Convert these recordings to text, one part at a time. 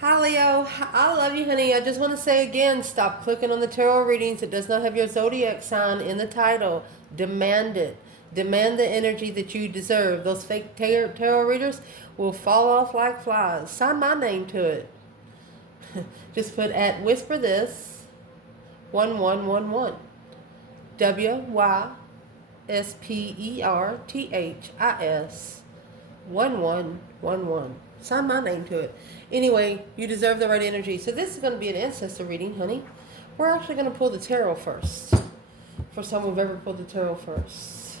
Hi Leo, I love you, honey. I just want to say again, stop clicking on the tarot readings. It does not have your zodiac sign in the title. Demand it. Demand the energy that you deserve. Those fake tarot readers will fall off like flies. Sign my name to it. Just put at Wysper this 1111. WYSPERTHIS 1111. Sign my name to it. Anyway, you deserve the right energy. So this is going to be an ancestor reading, honey. We're actually going to pull the tarot first. For someone who've ever pulled the tarot first.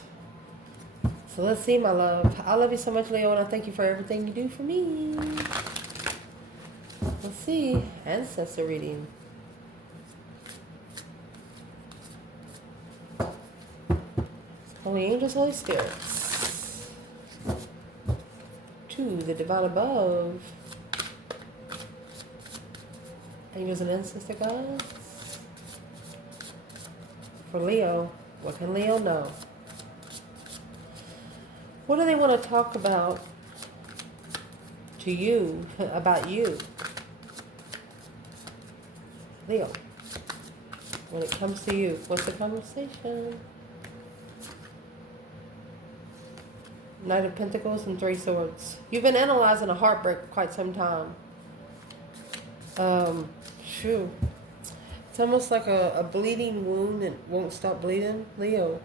So let's see, my love. I love you so much, Leo, and I thank you for everything you do for me. Let's see. Ancestor reading. Holy angels, Holy spirits. To the divine above. Angels and ancestor gods. For Leo, what can Leo know? What do they want to talk about to you, about you? Leo, when it comes to you, what's the conversation? Knight of Pentacles and Three Swords. You've been analyzing a heartbreak for quite some time. Shoo. It's almost like a bleeding wound that won't stop bleeding. Leo.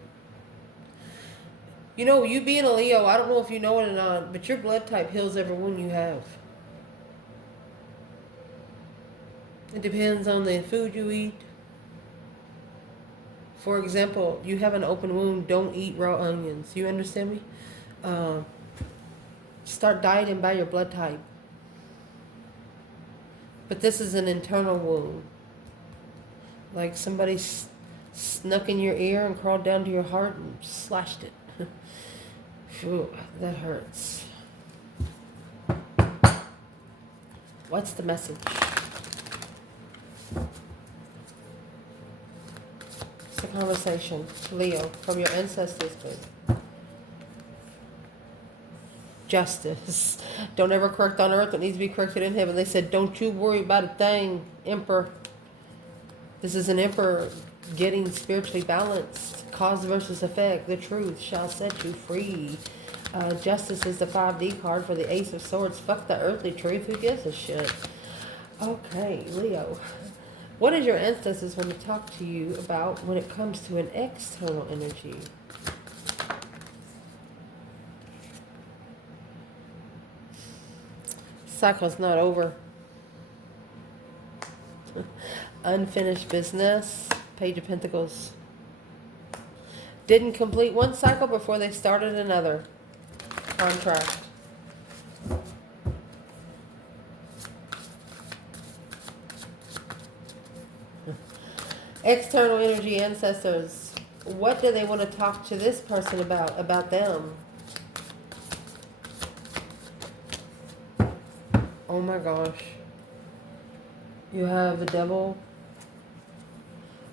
You know, you being a Leo, I don't know if you know it or not, but your blood type heals every wound you have. It depends on the food you eat. For example, you have an open wound, don't eat raw onions. You understand me? Start dieting by your blood type. But this is an internal wound. Like somebody snuck in your ear and crawled down to your heart and slashed it. Phew, that hurts. What's the message? It's a conversation. Leo, from your ancestors, babe. Justice. Don't ever correct on earth what needs to be corrected in heaven. They said, don't you worry about a thing, Emperor. This is an Emperor getting spiritually balanced. Cause versus effect. The truth shall set you free. Justice is the 5D card for the Ace of Swords. Fuck the earthly truth. Who gives a shit? Okay, Leo. What does your ancestors want to talk to you about when it comes to an external energy? Cycle's not over. Unfinished business. Page of Pentacles. Didn't complete one cycle before they started another. Contract. External energy, ancestors. What do they want to talk to this person about them? Oh my gosh. You have the devil.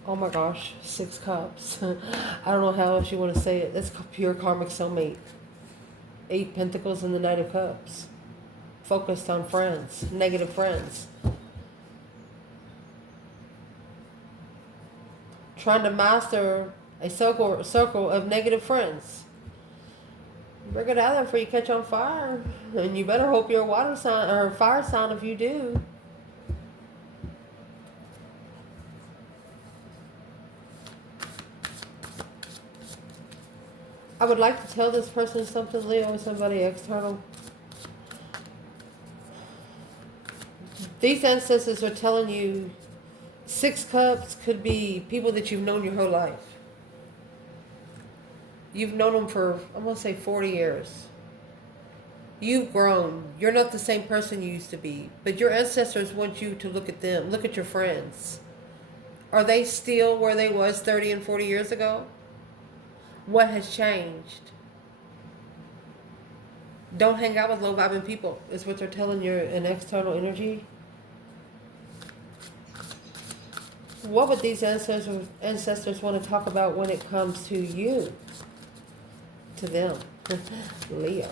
Oh my gosh. 6 cups. I don't know how else you want to say it. That's pure karmic soulmate. 8 pentacles and the Knight of Cups. Focused on friends. Negative friends. Trying to master a circle of negative friends. Break it out there before you catch on fire. And you better hope you're a water sign or a fire sign if you do. I would like to tell this person something, Leo, somebody external. These ancestors are telling you 6 cups could be people that you've known your whole life. You've known them for, I'm going to say 40 years. You've grown. You're not the same person you used to be. But your ancestors want you to look at them. Look at your friends. Are they still where they was 30 and 40 years ago? What has changed? Don't hang out with low-vibing people, is what they're telling you in external energy. What would these ancestors want to talk about when it comes to you? To them. Leo.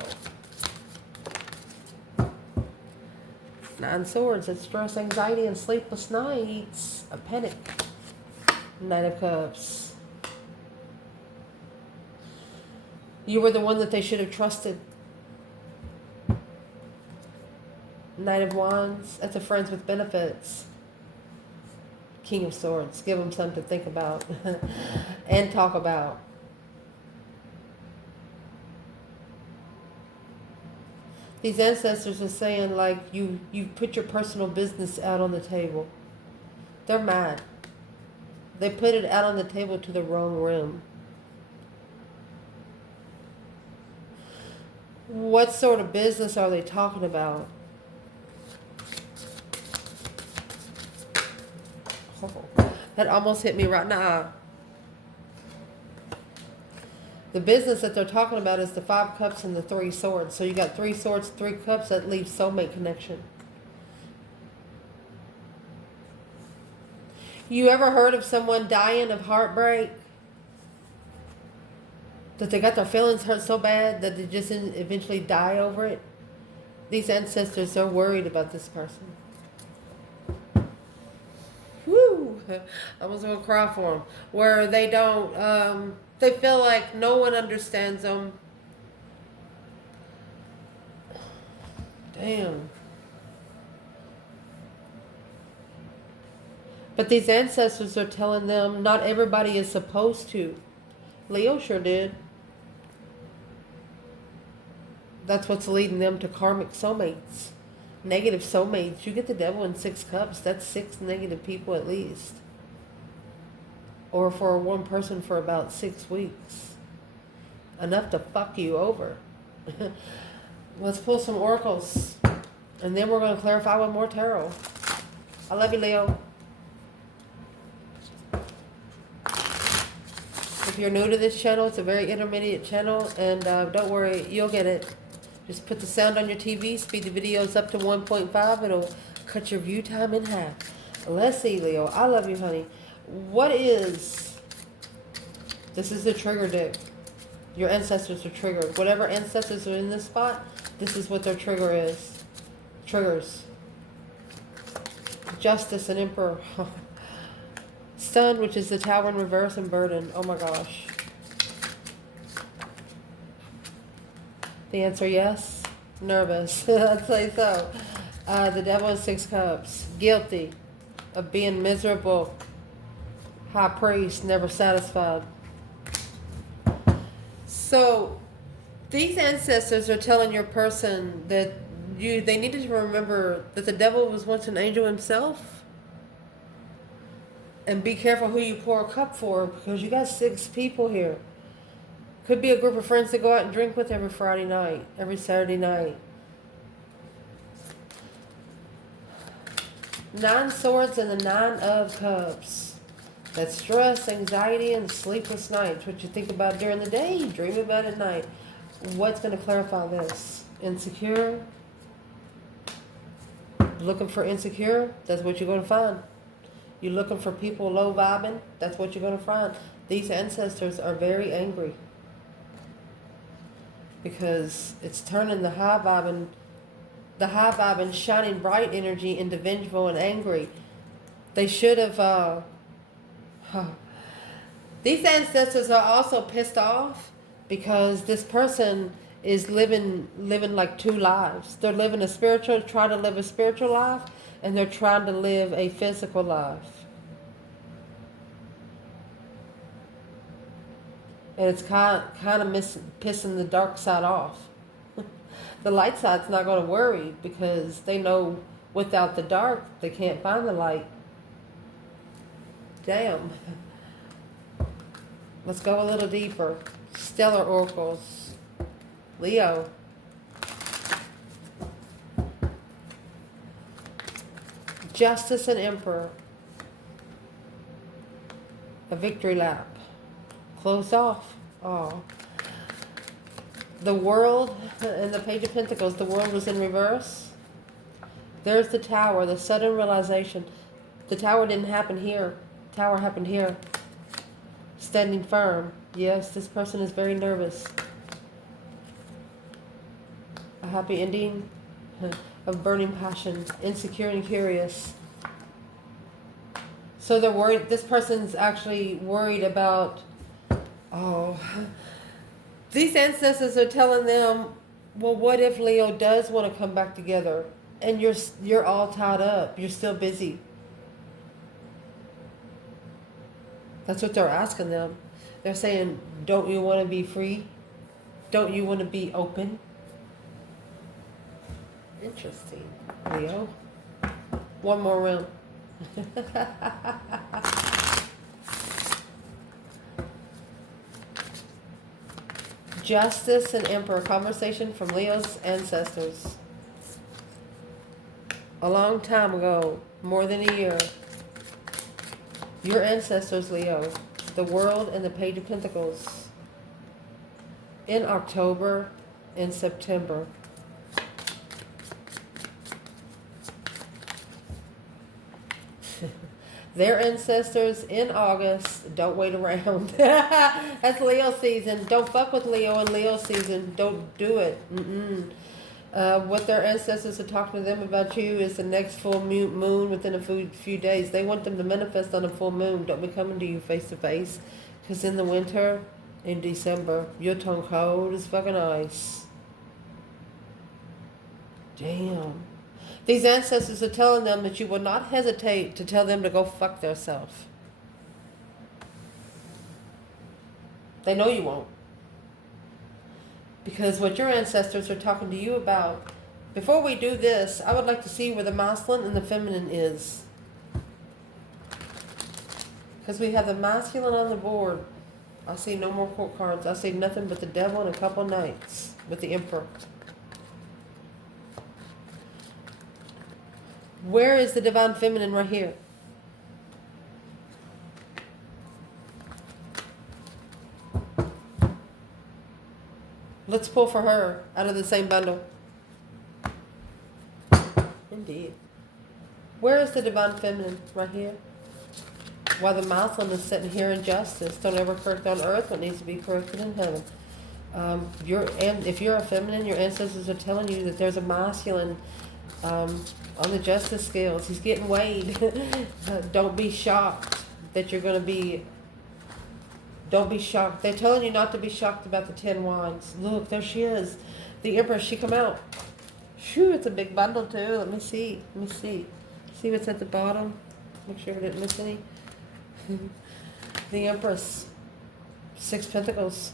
Nine Swords, it's stress, anxiety, and sleepless nights. A panic. Knight of Cups. You were the one that they should have trusted. Knight of Wands, that's a friends with benefits. King of Swords, give them something to think about and talk about. These ancestors are saying like you put your personal business out on the table. They're mad. They put it out on the table to the wrong room. What sort of business are they talking about? Oh, that almost hit me right now. The business that they're talking about is the 5 cups and the 3 swords. So you got 3 swords, 3 cups, that leaves soulmate connection. You ever heard of someone dying of heartbreak? That they got their feelings hurt so bad that they just eventually die over it? These ancestors are worried about this person. Woo! I was going to cry for them. Where they don't... they feel like no one understands them. Damn. But these ancestors are telling them not everybody is supposed to. Leo sure did. That's what's leading them to karmic soulmates. Negative soulmates. You get the devil in 6 cups. That's 6 negative people at least. Or for one person for about 6 weeks. Enough to fuck you over. Let's pull some oracles. And then we're going to clarify with more tarot. I love you, Leo. If you're new to this channel, it's a very intermediate channel. And don't worry, you'll get it. Just put the sound on your TV. Speed the videos up to 1.5. It'll cut your view time in half. Let's see, Leo. I love you, honey. What is... This is the trigger deck. Your ancestors are triggered. Whatever ancestors are in this spot, this is what their trigger is. Triggers. Justice and Emperor. Sun, which is the Tower in reverse, and Burden. Oh my gosh. The answer, yes. Nervous. I'd say so. The Devil in 6 cups. Guilty of being miserable. High priest, never satisfied. So, these ancestors are telling your person that they needed to remember that the devil was once an angel himself. And be careful who you pour a cup for, because you got 6 people here. Could be a group of friends to go out and drink with every Friday night, every Saturday night. 9 swords and the 9 of cups. That's stress, anxiety, and sleepless nights. What you think about during the day, you dream about at night. What's going to clarify this? Insecure? Looking for insecure? That's what you're going to find. You're looking for people low vibing? That's what you're going to find. These ancestors are very angry. Because it's turning the high vibing, shining bright energy into vengeful and angry. They should have... These ancestors are also pissed off because this person is living like 2 lives. They're living trying to live a spiritual life, and they're trying to live a physical life. And it's kind of pissing the dark side off. The light side's not going to worry because they know without the dark, they can't find the light. Damn. Let's go a little deeper. Stellar oracles. Leo. Justice and Emperor. A victory lap. Closed off. Oh. The World in the Page of Pentacles. The World was in reverse. There's the Tower. The sudden realization. The Tower didn't happen here. Tower happened here. Standing firm. Yes, this person is very nervous. A happy ending. of burning passion, insecure and curious. So they're worried. This person's actually worried about, oh, these ancestors are telling them, well, what if Leo does want to come back together and you're all tied up, you're still busy? That's what they're asking them. They're saying, don't you want to be free? Don't you want to be open? Interesting, Leo. One more round. Justice and Emperor. Conversation from Leo's ancestors. A long time ago, more than a year. Your ancestors, Leo. The World and the Page of Pentacles. In October and September. Their ancestors in August. Don't wait around. That's Leo season. Don't fuck with Leo in Leo season. Don't do it. What their ancestors are talking to them about you is the next full moon within a few days. They want them to manifest on a full moon. Don't be coming to you face to face. Because in the winter, in December, your tongue cold as fucking ice. Damn. These ancestors are telling them that you will not hesitate to tell them to go fuck themselves. They know you won't. Because what your ancestors are talking to you about, before we do this, I would like to see where the masculine and the feminine is. Because we have the masculine on the board. I see no more court cards. I see nothing but the devil and a couple of knights with the emperor. Where is the divine feminine right here? Let's pull for her out of the same bundle. Indeed. Where is the divine feminine? Right here. While the masculine is sitting here in justice. Don't ever correct on earth what needs to be corrected in heaven. If you're a feminine, your ancestors are telling you that there's a masculine on the justice scales. He's getting weighed. Don't be shocked that you're going to be... Don't be shocked. They're telling you not to be shocked about the 10 wands. Look, there she is. The Empress, she come out. Phew, it's a big bundle too. Let me see. See what's at the bottom? Make sure I didn't miss any. The Empress. 6 Pentacles.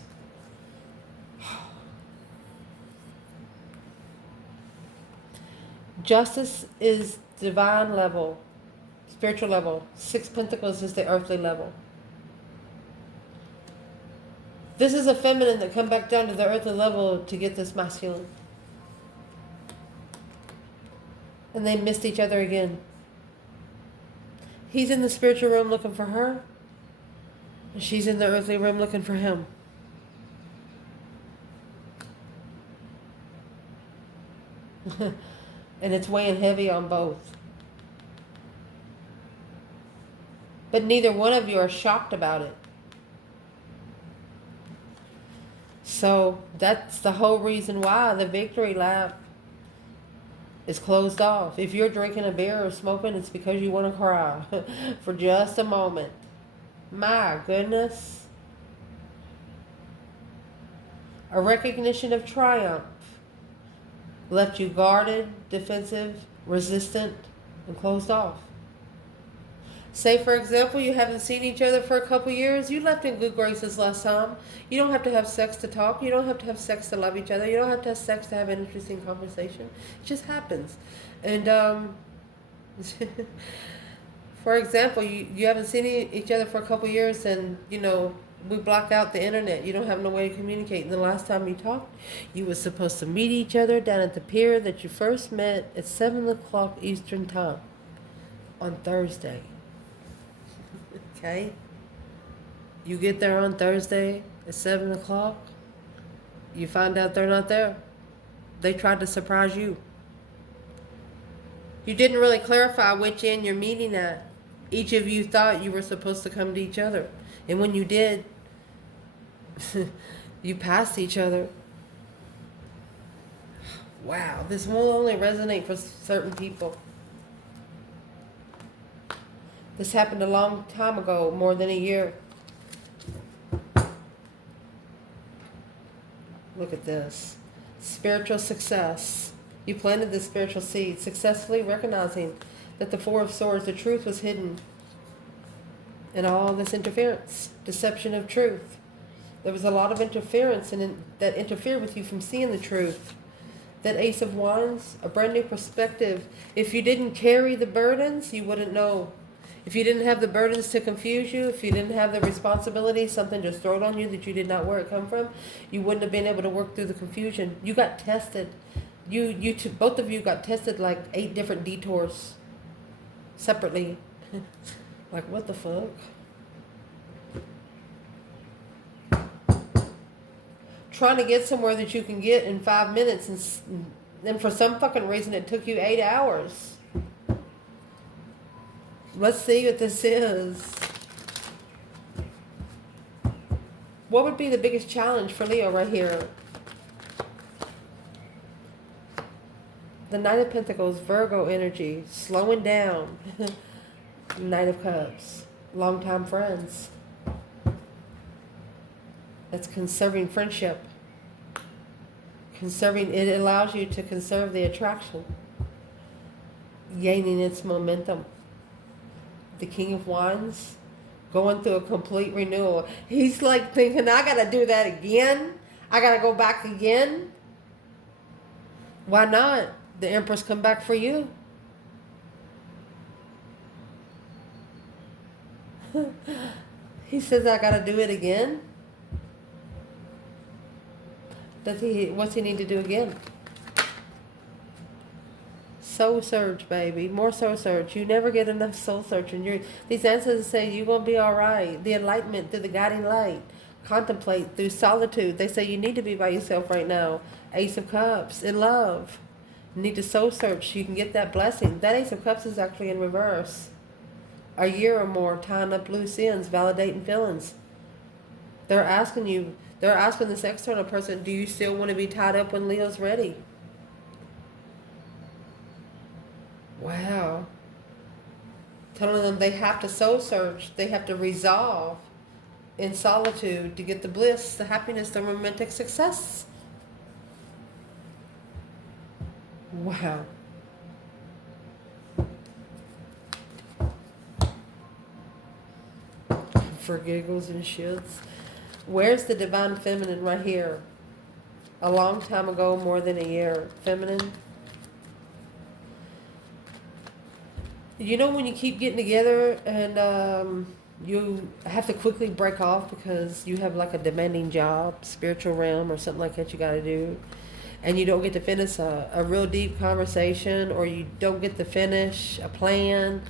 Justice is divine level, spiritual level. 6 Pentacles is the earthly level. This is a feminine that come back down to the earthly level to get this masculine. And they missed each other again. He's in the spiritual realm looking for her. And she's in the earthly realm looking for him. And it's weighing heavy on both. But neither one of you are shocked about it. So that's the whole reason why the victory lap is closed off. If you're drinking a beer or smoking, it's because you want to cry for just a moment. My goodness. A recognition of triumph left you guarded, defensive, resistant, and closed off. Say, for example, you haven't seen each other for a couple years. You left in good graces last time. You don't have to have sex to talk. You don't have to have sex to love each other. You don't have to have sex to have an interesting conversation. It just happens. And, for example, you haven't seen each other for a couple years and, we block out the internet. You don't have no way to communicate. And the last time you talked, you were supposed to meet each other down at the pier that you first met at 7 o'clock Eastern Time on Thursday. Okay? You get there on Thursday at 7 o'clock. You find out they're not there. They tried to surprise you. You didn't really clarify which end you're meeting at. Each of you thought you were supposed to come to each other. And when you did, you passed each other. Wow, this will only resonate for certain people. This happened a long time ago, more than a year. Look at this. Spiritual success. You planted the spiritual seed, successfully recognizing that the Four of Swords, the truth was hidden in all this interference, deception of truth. There was a lot of interference that interfered with you from seeing the truth. That Ace of Wands, a brand new perspective. If you didn't carry the burdens, you wouldn't know. If you didn't have the burdens to confuse you, if you didn't have the responsibility, something just thrown on you that you did not where it come from, you wouldn't have been able to work through the confusion. You got tested. Both of you got tested like 8 different detours separately. Like, what the fuck? Trying to get somewhere that you can get in 5 minutes, and for some fucking reason it took you 8 hours. Let's see what this is. What would be the biggest challenge for Leo right here? The Knight of Pentacles, Virgo energy, slowing down. Knight of Cups, longtime friends. That's conserving friendship. Conserving, it allows you to conserve the attraction, gaining its momentum. The King of Wands, going through a complete renewal. He's like thinking, I gotta do that again? I gotta go back again? Why not? The Empress come back for you. He says, I gotta do it again? What's he need to do again? Soul search, baby. More soul search. You never get enough soul searching. These ancestors say you're going to be all right. The enlightenment through the guiding light. Contemplate through solitude. They say you need to be by yourself right now. Ace of Cups. In love. You need to soul search so you can get that blessing. That Ace of Cups is actually in reverse. A year or more tying up loose ends. Validating feelings. They're asking this external person, do you still want to be tied up when Leo's ready? Wow. Telling them they have to soul search. They have to resolve in solitude to get the bliss, the happiness, the romantic success. Wow. For giggles and shits. Where's the divine feminine right here? A long time ago, more than a year. Feminine. You know when you keep getting together and you have to quickly break off because you have like a demanding job, spiritual realm or something like that you got to do, and you don't get to finish a real deep conversation, or you don't get to finish a plan.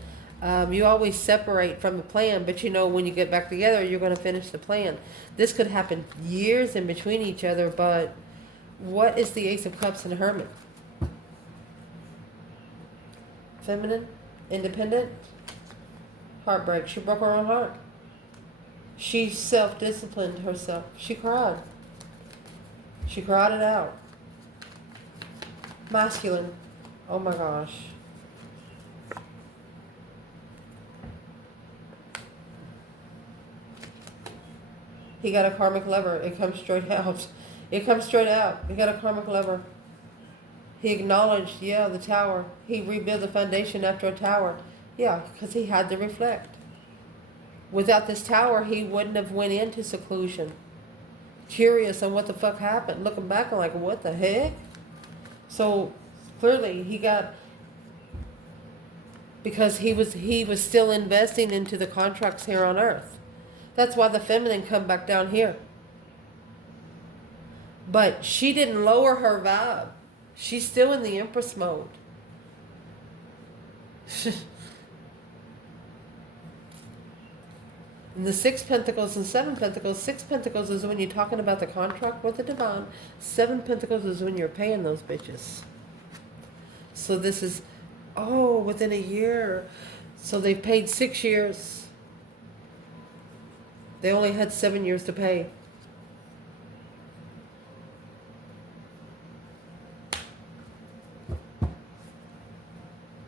You always separate from the plan, but you know when you get back together, you're going to finish the plan. This could happen years in between each other, but what is the Ace of Cups and Hermit? Feminine? Independent? Heartbreak. She broke her own heart. She self-disciplined herself. She cried. She cried it out. Masculine. Oh my gosh. He got a karmic lover. It comes straight out. It comes straight out. He got a karmic lover. He acknowledged, yeah, the tower. He rebuilt the foundation after a tower. Yeah, because he had to reflect. Without this tower, he wouldn't have went into seclusion. Curious on what the fuck happened. Looking back, I'm like, what the heck? So clearly he got, because he was still investing into the contracts here on earth. That's why the feminine come back down here. But she didn't lower her vibe. She's still in the Empress mode. And the 6 Pentacles and 7 Pentacles. 6 Pentacles is when you're talking about the contract with the divine. 7 Pentacles is when you're paying those bitches. So this is, within a year. So they've paid 6 years. They only had 7 years to pay.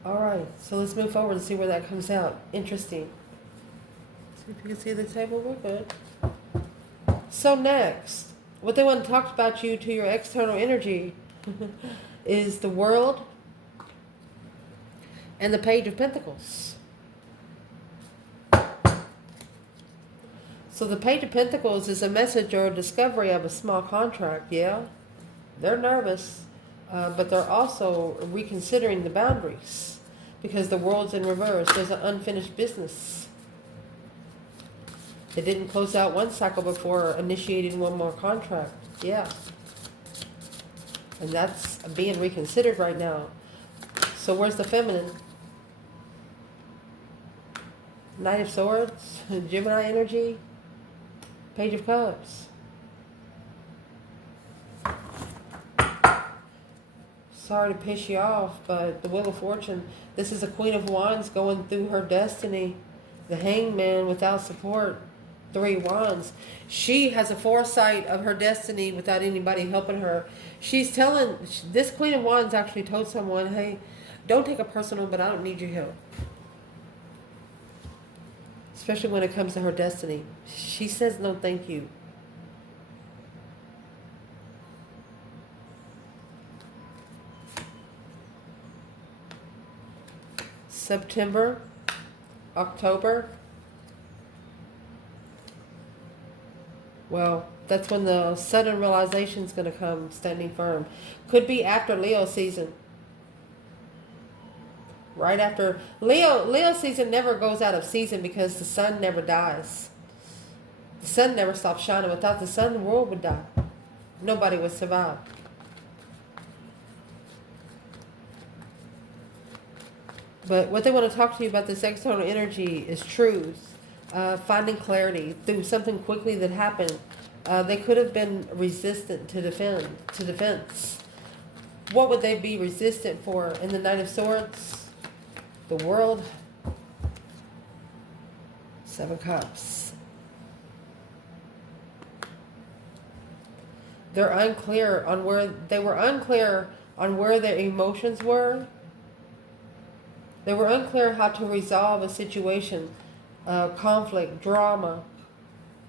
All right, so let's move forward and see where that comes out. Interesting. See if you can see the table. We're good. So next, what they want to talk about you to your external energy is the world and the Page of Pentacles. So the Page of Pentacles is a message or a discovery of a small contract. Yeah, they're nervous, but they're also reconsidering the boundaries because the world's in reverse. There's an unfinished business. They didn't close out one cycle before initiating one more contract. Yeah. And that's being reconsidered right now. So where's the feminine? Knight of Swords, Gemini energy, Page of Cups. Sorry to piss you off, but the Wheel of Fortune, this is a Queen of Wands going through her destiny. The Hangman without support. 3 Wands. She has a foresight of her destiny without anybody helping her. She's telling, this Queen of Wands actually told someone, hey, don't take it personal, but I don't need your help. Especially when it comes to her destiny. She says no thank you. September, October. Well, that's when the sudden realization is going to come, standing firm. Could be after Leo season. Right after Leo season never goes out of season because the sun never dies. The sun never stops shining. Without the sun, the world would die. Nobody would survive. But what they want to talk to you about this external energy is truth. Finding clarity through something quickly that happened. They could have been resistant to defense. What would they be resistant for? In the Knight of Swords, the world, 7 Cups. They're unclear on where their emotions were. They were unclear how to resolve a situation. Conflict, drama,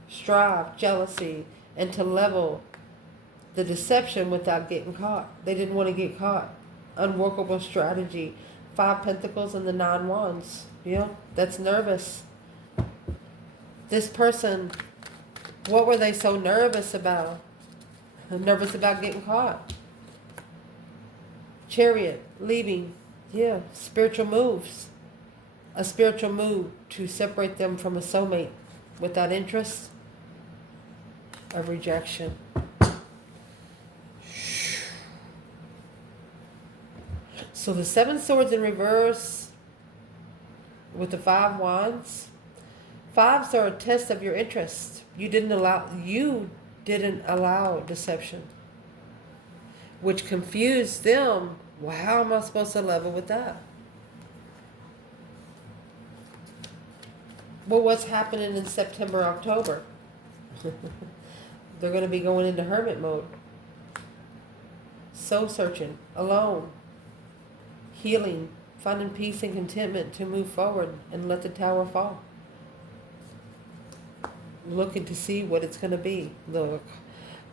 strife, jealousy, and to level the deception without getting caught. They didn't want to get caught. Unworkable strategy. 5 Pentacles and the 9 Wands. Yeah, that's nervous. This person, what were they so nervous about? Nervous about getting caught. Chariot, leaving. Yeah, spiritual moves. A spiritual move to separate them from a soulmate without interest, of rejection. So the 7 Swords in reverse with the 5 Wands. 5s are a test of your interest. You didn't allow deception, which confused them. Well, how am I supposed to level with that? Well, what's happening in September, October? They're going to be going into hermit mode. Soul searching, alone, healing, finding peace and contentment to move forward and let the tower fall. Looking to see what it's going to be. Look,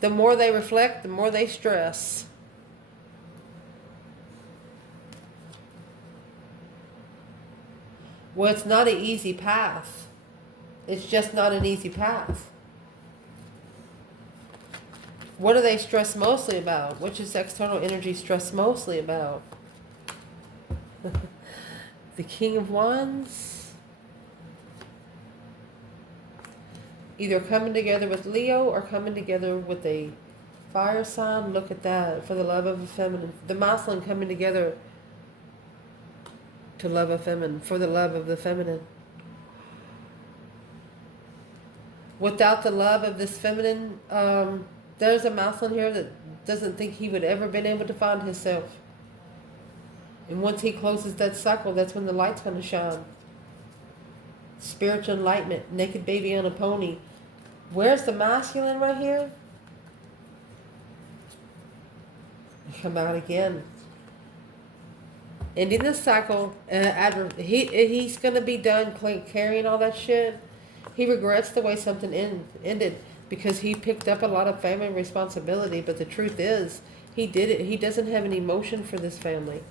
the more they reflect, the more they stress. Well, it's not an easy path. It's just not an easy path. What do they stress mostly about? Which is external energy stress mostly about? The King of Wands. Either coming together with Leo or coming together with a fire sign. Look at that. For the love of a feminine. The masculine coming together to love a feminine, for the love of the feminine. Without the love of this feminine, there's a masculine here that doesn't think he would ever been able to find himself. And once he closes that cycle, that's when the light's going to shine. Spiritual enlightenment, naked baby on a pony. Where's the masculine right here? Come out again. Ending the cycle. He's going to be done carrying all that shit. He regrets the way something ended because he picked up a lot of family responsibility. But the truth is, he did it. He doesn't have any emotion for this family.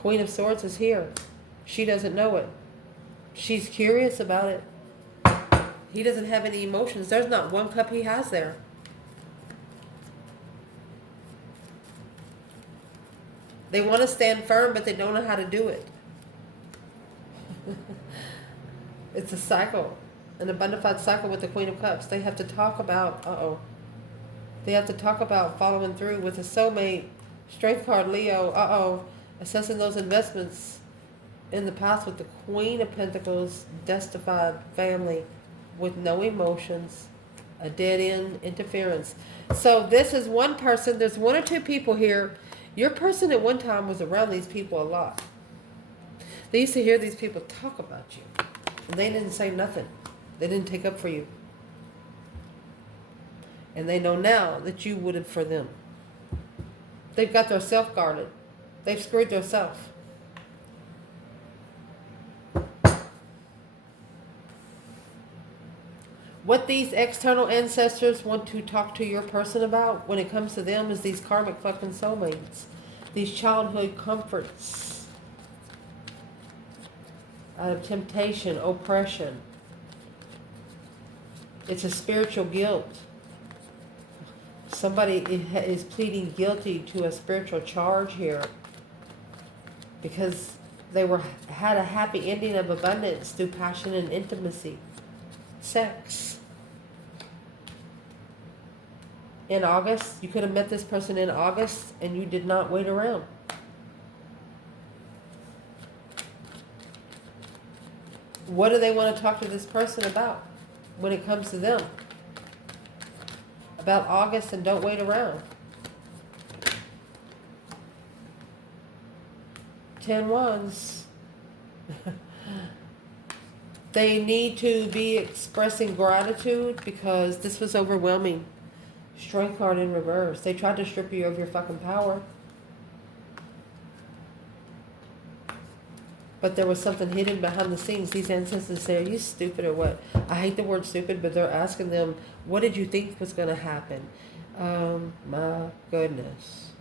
Queen of Swords is here. She doesn't know it. She's curious about it. He doesn't have any emotions. There's not one cup he has there. They want to stand firm, but they don't know how to do it. It's a cycle. An abundified cycle with the Queen of Cups. They have to talk about, They have to talk about following through with a soulmate. Strength card, Leo, assessing those investments in the past with the Queen of Pentacles, destitute family with no emotions, a dead end interference. So this is one person. There's one or two people here. Your person at one time was around these people a lot. They used to hear these people talk about you. And they didn't say nothing. They didn't take up for you. And they know now that you would have for them. They've got their self guarded. They've screwed themselves. What these external ancestors want to talk to your person about when it comes to them is these karmic fucking soulmates. These childhood comforts. Out of temptation, oppression. It's a spiritual guilt. Somebody is pleading guilty to a spiritual charge here. Because they had a happy ending of abundance through passion and intimacy. Sex. In August, you could have met this person in August and you did not wait around. What do they want to talk to this person about when it comes to them? About August, and don't wait around. 10 wands. They need to be expressing gratitude because this was overwhelming. Strength card in reverse. They tried to strip you of your fucking power. But there was something hidden behind the scenes. These ancestors say, are you stupid or what? I hate the word stupid, but they're asking them, what did you think was going to happen? My goodness.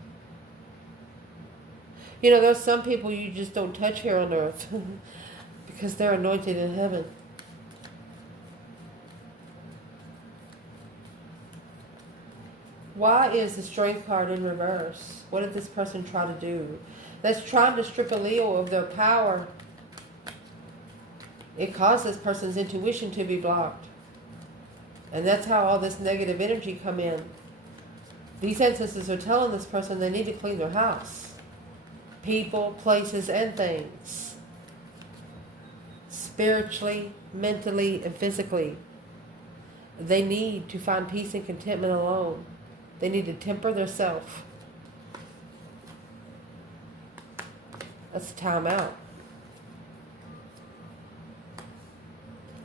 You know, there's some people you just don't touch here on earth because they're anointed in heaven. Why is the Strength card in reverse? What did this person try to do? That's trying to strip a Leo of their power. It caused this person's intuition to be blocked. And that's how all this negative energy come in. These ancestors are telling this person they need to clean their house. People, places, and things. Spiritually, mentally, and physically. They need to find peace and contentment alone. They need to temper their self. That's time out.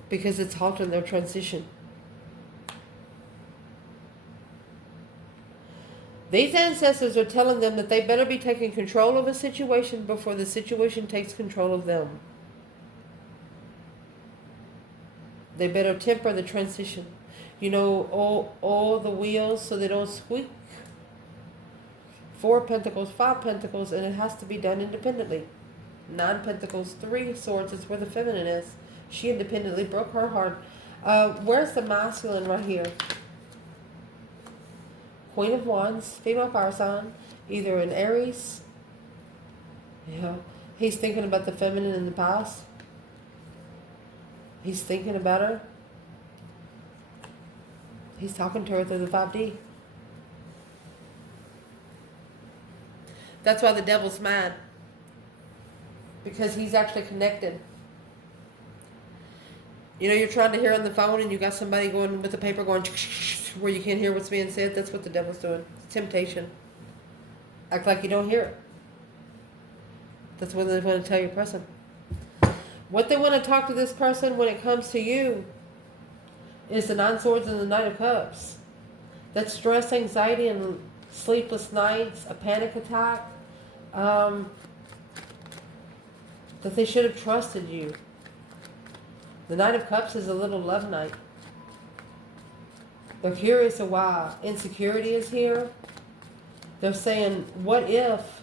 Because it's halting their transition. These ancestors are telling them that they better be taking control of a situation before the situation takes control of them. They better temper the transition. You know, all the wheels so they don't squeak. 4 pentacles, 5 pentacles, and it has to be done independently. 9 pentacles, 3 swords is where the feminine is. She independently broke her heart. Where's the masculine right here? Queen of Wands, female fire sign, either an Aries. Yeah, he's thinking about the feminine in the past. He's thinking about her. He's talking to her through the 5D. That's why the devil's mad. Because he's actually connected. You know, you're trying to hear on the phone and you got somebody going with the paper going where you can't hear what's being said. That's what the devil's doing. It's temptation. Act like you don't hear it. That's what they want to tell your person. What they want to talk to this person when it comes to you is the 9 swords and the Knight of Cups. That's stress, anxiety, and sleepless nights, a panic attack. That they should have trusted you. The Knight of Cups is a little love knight. They're curious of why insecurity is here. They're saying, what if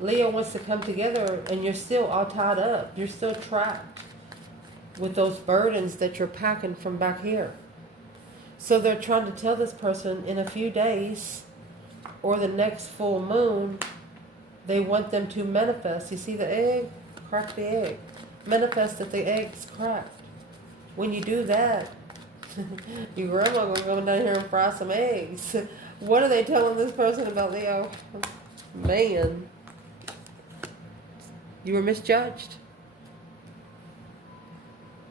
Leo wants to come together and you're still all tied up? You're still trapped with those burdens that you're packing from back here. So they're trying to tell this person in a few days or the next full moon, they want them to manifest. You see the egg? Crack the egg. Manifest that the egg's cracked. When you do that, your grandma gonna come down here and fry some eggs. What are they telling this person about Leo? Man, you were misjudged.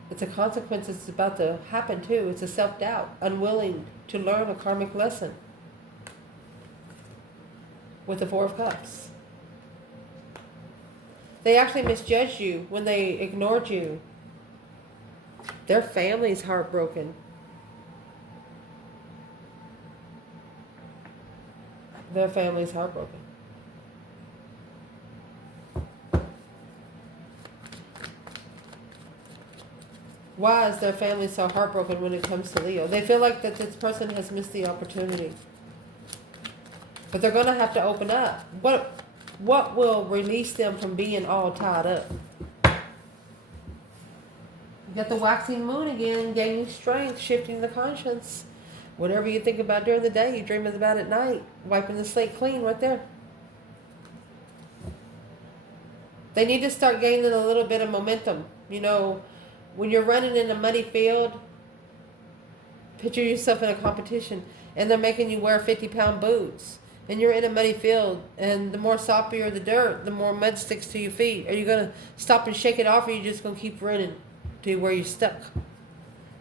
It's a consequence that's about to happen too. It's a self-doubt, unwilling to learn a karmic lesson. With the Four of Cups. They actually misjudged you when they ignored you. Their family's heartbroken. Their family's heartbroken. Why is their family so heartbroken when it comes to Leo? They feel like that this person has missed the opportunity. But they're going to have to open up. What will release them from being all tied up? You got the waxing moon again, gaining strength, shifting the conscience. Whatever you think about during the day, you dream about at night. Wiping the slate clean right there. They need to start gaining a little bit of momentum. You know, when you're running in a muddy field, picture yourself in a competition and they're making you wear 50-pound boots. And you're in a muddy field, and the more soppier the dirt, the more mud sticks to your feet. Are you going to stop and shake it off, or are you just going to keep running to where you're stuck?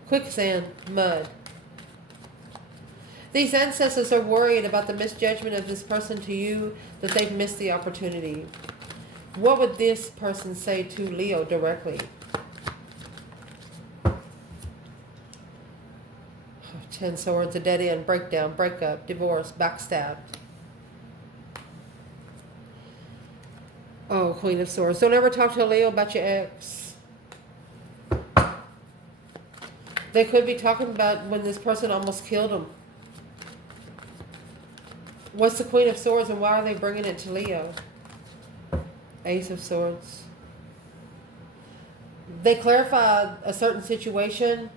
Quicksand, mud. These ancestors are worried about the misjudgment of this person to you, that they've missed the opportunity. What would this person say to Leo directly? 10 swords, a dead end, breakdown, breakup, divorce, backstabbed. Oh, Queen of Swords. Don't ever talk to a Leo about your ex. They could be talking about when this person almost killed them. What's the Queen of Swords and why are they bringing it to Leo? Ace of Swords. They clarified a certain situation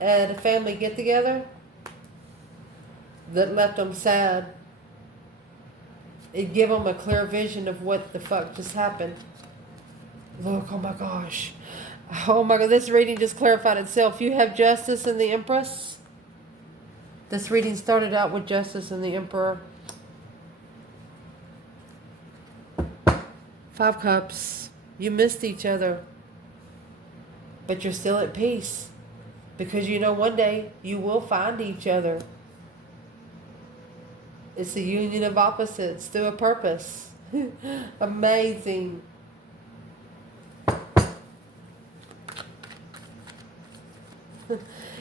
at a family get-together that left them sad. It gave them a clear vision of what the fuck just happened. Look, oh my gosh. Oh my God, this reading just clarified itself. You have Justice and the Empress. This reading started out with Justice and the Emperor. 5 Cups. You missed each other. But you're still at peace. Because you know one day you will find each other. It's a union of opposites through a purpose. Amazing.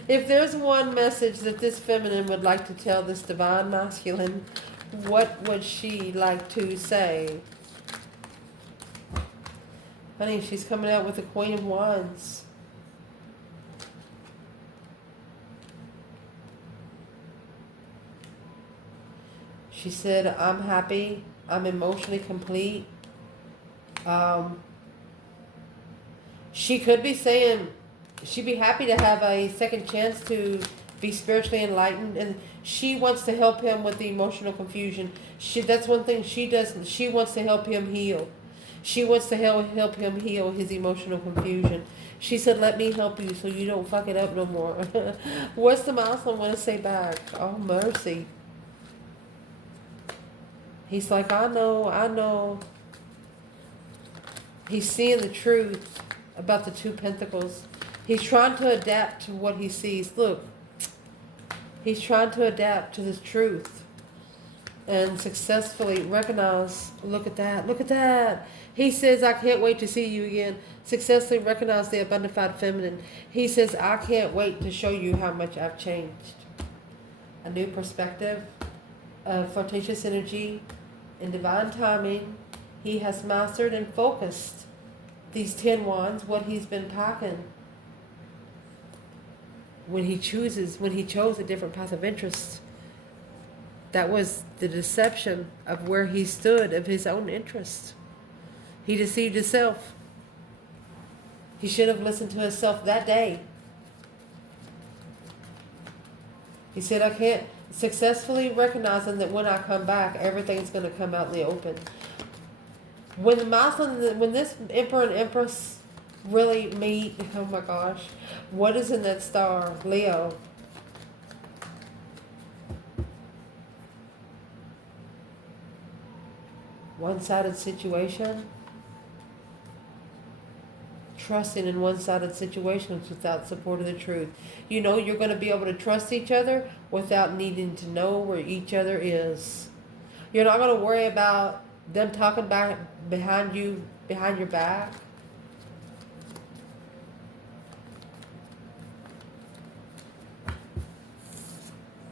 If there's one message that this feminine would like to tell this divine masculine, what would she like to say? Honey, she's coming out with the Queen of Wands. She said, I'm happy. I'm emotionally complete. She could be saying she'd be happy to have a second chance to be spiritually enlightened. And she wants to help him with the emotional confusion. That's one thing she does. She wants to help him heal. She wants to help him heal his emotional confusion. She said, let me help you so you don't fuck it up no more. What's the Muslim want to say back? Oh, mercy. He's like, I know. He's seeing the truth about the 2 Pentacles. He's trying to adapt to what he sees. Look, he's trying to adapt to this truth and successfully recognize, look at that. He says, I can't wait to see you again. Successfully recognize the abundified feminine. He says, I can't wait to show you how much I've changed. A new perspective, flirtatious energy, in divine timing. He has mastered and focused these 10 wands, what he's been packing when he chose a different path of interest. That was the deception of where he stood, of his own interest. He deceived himself. He should have listened to himself that day. He said, I can't, successfully recognizing that when I come back, everything's going to come out in the open. When when this Emperor and Empress really meet, oh my gosh, what is in that star? Leo. One-sided situation. Trusting in one-sided situations without support of the truth. You know you're going to be able to trust each other without needing to know where each other is. You're not going to worry about them talking back behind you, behind your back.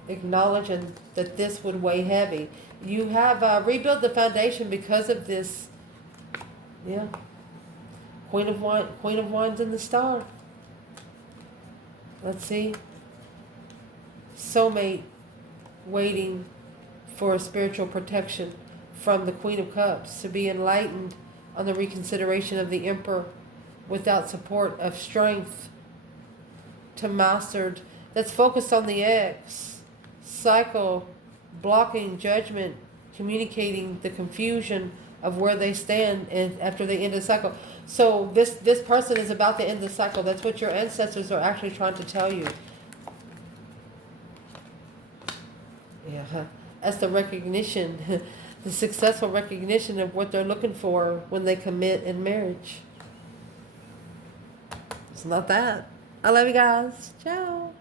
Acknowledging that this would weigh heavy. You have rebuilt the foundation because of this. Yeah. Queen of Wands in the star. Let's see. Soulmate waiting for a spiritual protection from the Queen of Cups, to be enlightened on the reconsideration of the Emperor without support of strength, to mastered, that's focused on the X, cycle, blocking judgment, communicating the confusion of where they stand and after they end the cycle. So this person is about to end the cycle. That's what your ancestors are actually trying to tell you. Yeah, that's the recognition, the successful recognition of what they're looking for when they commit in marriage. It's not that. I love you guys. Ciao.